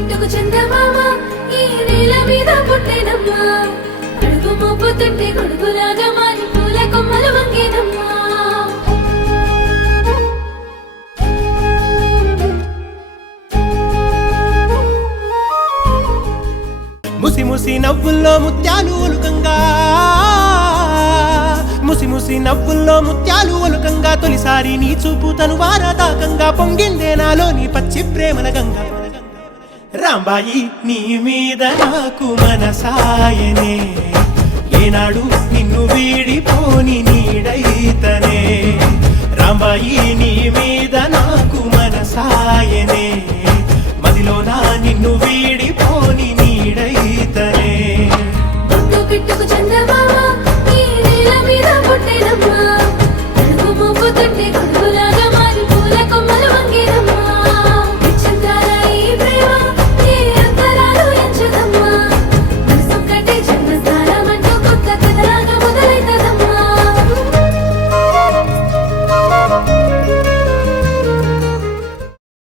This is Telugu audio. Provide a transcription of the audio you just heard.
చెట్టుకు చందమామ ఈ నేల మీద పుట్టేనమ్మా అడుగు మోపుతుంటే గొడుగులాగా మారి పూల కొమ్మలు వంగేనమ్మా ముసి ముసి నవ్వుల్లో ముత్యాలు ఒలుకంగా ముసి ముసి నవ్వుల్లో ముత్యాలు ఒలుకంగా తొలిసారి నీ చూపు తను వారదాకంగా పొంగిందే నాలోని పచ్చి ప్రేమల గంగా రాంబాయి నీ మీద నాకు మనసాయనే ఏనాడు నిన్ను వీడిపోని నీడైతనే రాంబాయి నీ మీద నాకు మనసాయనే